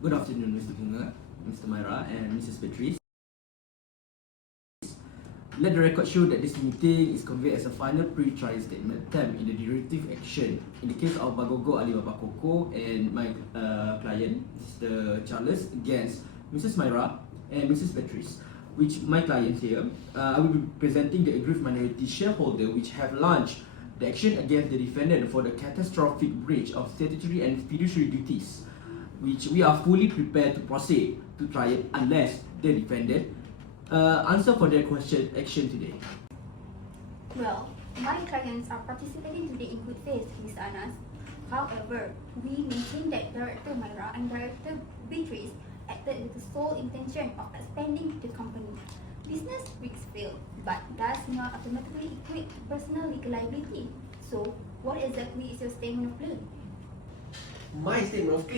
Good afternoon, Mr. Kunga, Mr. Myra, and Mrs. Patrice. Let the record show that this meeting is conveyed as a final pre-trial statement attempt in the derivative action in the case of Bagogo Alibaba Coco and my client, Mr. Charles, against Mrs. Myra and Mrs. Patrice, which my client here, I will be presenting the aggrieved minority shareholder which have launched the action against the defendant for the catastrophic breach of statutory and fiduciary duties, which we are fully prepared to proceed to trial unless the defendant answer for their action today. Well, my clients are participating today in good faith, Ms. Anas. However, we maintain that Director Myra and Director Beatrice acted with the sole intention of expanding the company. Business risks fail, but does not automatically equate to personal legal liability. So, what exactly is your statement of claim? My statement of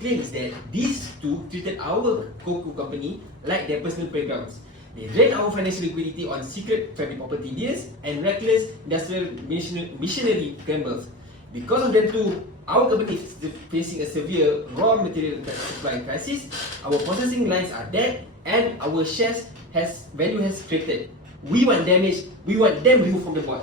claim is that these two treated our Coco company like their personal playgrounds. They drained our financial liquidity on secret family property deals and reckless industrial missionary gambles. Because of them too, our company is facing a severe raw material supply crisis. Our processing lines are dead and our shares value has created. We want them removed from the board.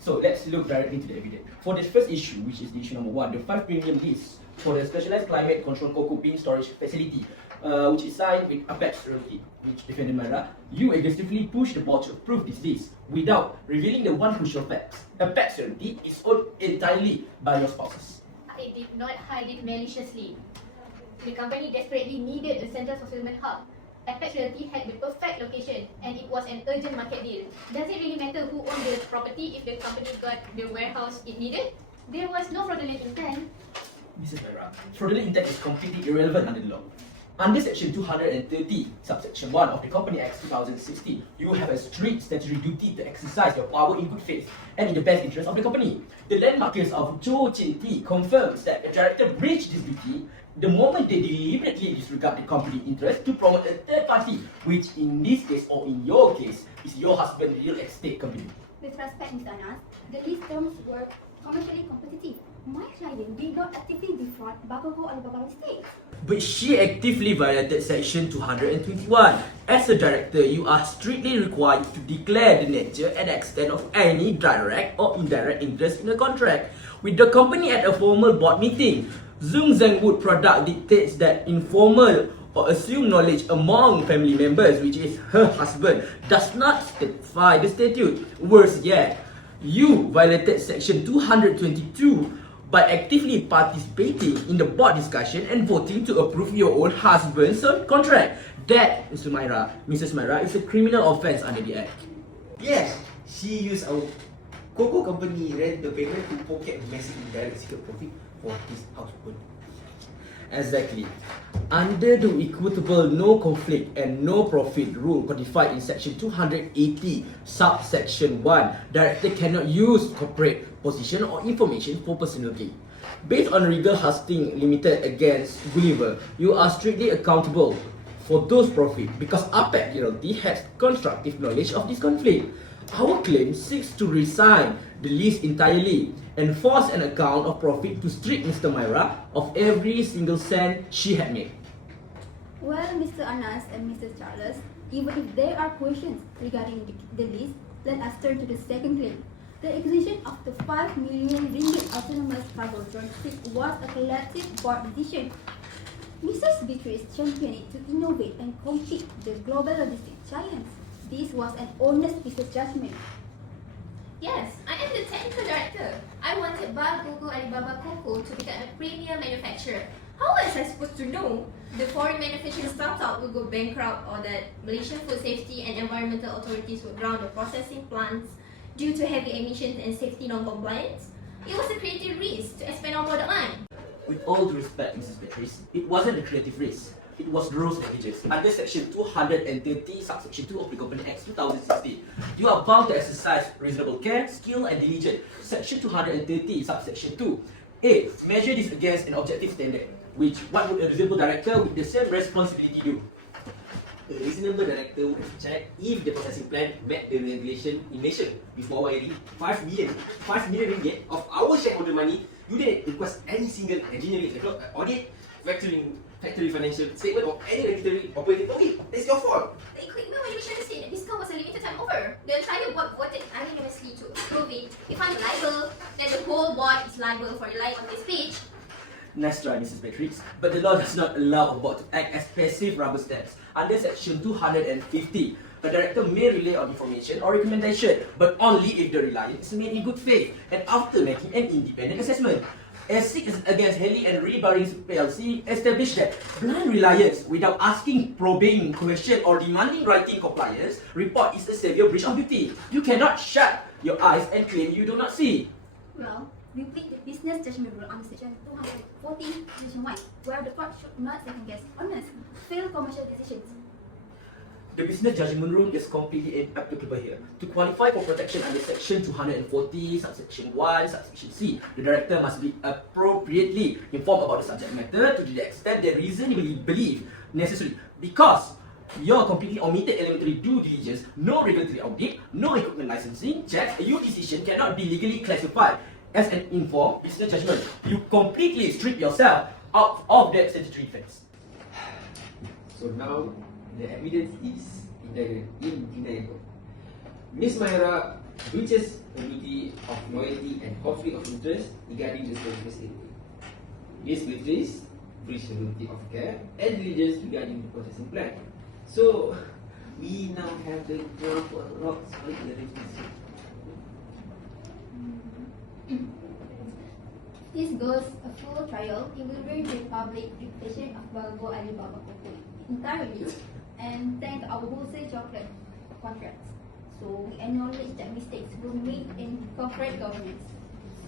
So let's look directly to the evidence. For the first issue, which is the issue number 1, the 5 premium lease for the specialized climate control cocoa bean storage facility, which is signed with Apex Realty, which defendant Myra, you aggressively pushed the board to approve this lease without revealing the one crucial fact. Apex Realty is owned entirely by your spouses. I did not hide it maliciously. The company desperately needed a central fulfillment hub. Apex Realty had the perfect location and it was an urgent market deal. Does it really matter who owned the property if the company got the warehouse it needed? There was no fraudulent intent. Mrs. Myra, fraudulent intent is completely irrelevant under the law. Under Section 230, subsection 1 of the Company Act 2016, you have a strict statutory duty to exercise your power in good faith and in the best interest of the company. The landmark case of Zhou Qinti confirms that the director breached this duty the moment they deliberately disregard the company interest to promote a third party, which in this case or in your case is your husband's real estate company. With respect, Ms. Anas, the lease terms were commercially competitive. My client did not actively defraud Bagogo Alibaba Estate. But she actively violated Section 221. As a director, you are strictly required to declare the nature and extent of any direct or indirect interest in the contract with the company at a formal board meeting. Zhong Zhengwood product dictates that informal or assumed knowledge among family members, which is her husband, does not satisfy the statute. Worse yet, you violated Section 222 by actively participating in the board discussion and voting to approve your own husband's contract. That, Mrs. Myra, is a criminal offence under the Act. Yes, she used our Coco company rental payment to pocket massive indirect secret profit for his household. Exactly. Under the equitable no conflict and no profit rule codified in Section 280, subsection 1, director cannot use corporate position or information for personal gain. Based on Regal Hastings Limited against Gulliver, you are strictly accountable for those profits because Apex Realty has constructive knowledge of this conflict. Our claim seeks to resign the lease entirely and force an account of profit to strip Mr. Myra of every single cent she had made. Well, Mr. Anas and Mr. Charles, even if there are questions regarding the lease, let us turn to the second claim. The acquisition of the 5 million ringgit autonomous cargo joystick was a collective board decision. Mrs. Beatrice championed it to innovate and compete with the global logistics giants. This was an honest business judgment. Yes, I am the technical director. I wanted Bagogo Alibaba Coco to become a premium manufacturer. How was I supposed to know the foreign manufacturing startup will go bankrupt or that Malaysian Food Safety and Environmental Authorities would ground the processing plants due to heavy emissions and safety non-compliance? It was a creative risk to expand our product line. With all due respect, Mrs. Beatrice, it wasn't a creative risk. It was gross negligence. Under Section 230, subsection 2 of the Company Act 2016, you are bound to exercise reasonable care, skill, and diligence. Section 230, subsection 2. A. Measure this against an objective standard, which what would a reasonable director with the same responsibility do? a reasonable director would have checked if the processing plant met the regulation in Malaysia before wiring 5 million ringgit of our shareholder money. You didn't request any single engineering audit, factory financial statement, or any regulatory operating audit. That's your fault. The equipment manufacturer said that discount was a limited time offer. The entire board voted unanimously to approve it. If I'm liable, then the whole board is liable for relying on this page. Nice try, Mrs. Beatrice. But the law does not allow a board to act as passive rubber stamps. Under section 250, a director may rely on information or recommendation, but only if the reliance is made in good faith and after making an independent assessment. S6 against Haley and Rebarings PLC established that blind reliance without asking probing question or demanding writing compliance report is a severe breach of duty. You cannot shut your eyes and claim you do not see. Well, we plead the business judgment rule under section 240, section 1, where the court should not second guess honest, fail commercial decisions. The business judgment rule is completely inapplicable here. To qualify for protection under section 240, subsection 1, subsection C, the director must be appropriately informed about the subject matter to the extent they reasonably believe necessary. Because your completely omitted elementary due diligence, no regulatory audit, no equipment licensing checks, your decision cannot be legally classified as an informed business judgment. You completely strip yourself out of that statutory defense. So now, the evidence is indictable. Ms. Myra breaches her duty of loyalty and conflict of interest regarding the service area. Ms. Beatrice breached her duty of care and diligence regarding the processing plant. So, we now have the ground for a lot of arrangements. This goes a full trial, it will bring the public reputation of Balgo Alibaba Cocoa entirely and thank our wholesale chocolate contracts. So we acknowledge that mistakes were made in corporate governance.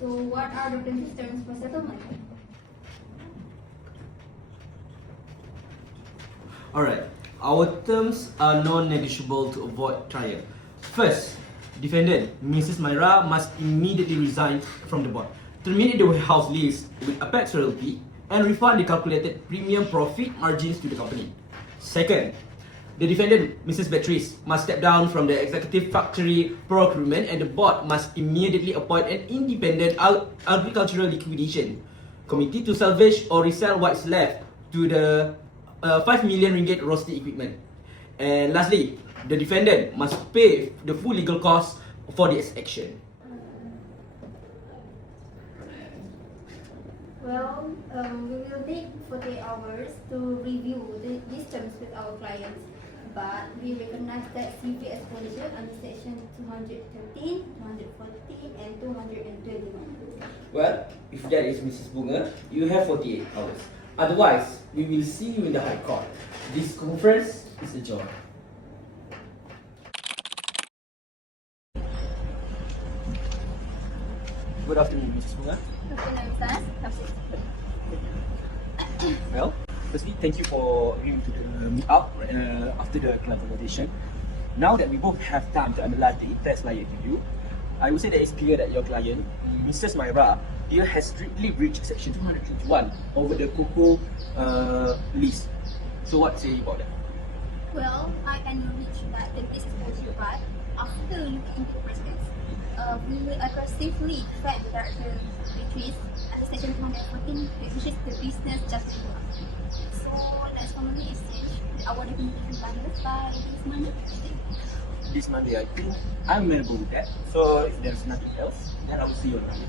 So what are the plaintiff's terms for settlement? Alright, our terms are non-negotiable to avoid trial. First, defendant, Mrs. Myra must immediately resign from the board, terminate the warehouse lease with Apex Royalty, and refund the calculated premium profit margins to the company. Second, the defendant, Mrs. Beatrice, must step down from the executive factory procurement and the board must immediately appoint an independent agricultural liquidation committee to salvage or resell what's left to the 5 million ringgit roasting equipment. And lastly, the defendant must pay the full legal costs for this action. Well, we will take 48 hours to review these terms with our clients, but we recognize that severe exposure under section 213, 240 and 221. Well, if that is Mrs. Bunga, you have 48 hours. Otherwise, we will see you in the High Court. This conference is adjourned. Good afternoon, Mrs. Bunga. Well, firstly, thank you for agreeing to the meet-up after the client consultation. Now that we both have time to analyze the text via interview, I would say that it's clear that your client, Mrs. Myra, here has strictly breached section 221 over the cocoa lease. So what say you about that? Well, I acknowledge that this is bullshit, but after looking into the precedents, we will aggressively defend the director Beatrice under section 214, which is the business judgment law. So let's formally exchange our documentation bundles by this Monday. This Monday, I think I'm amenable with that. So if there's nothing else, then I will see you on Monday.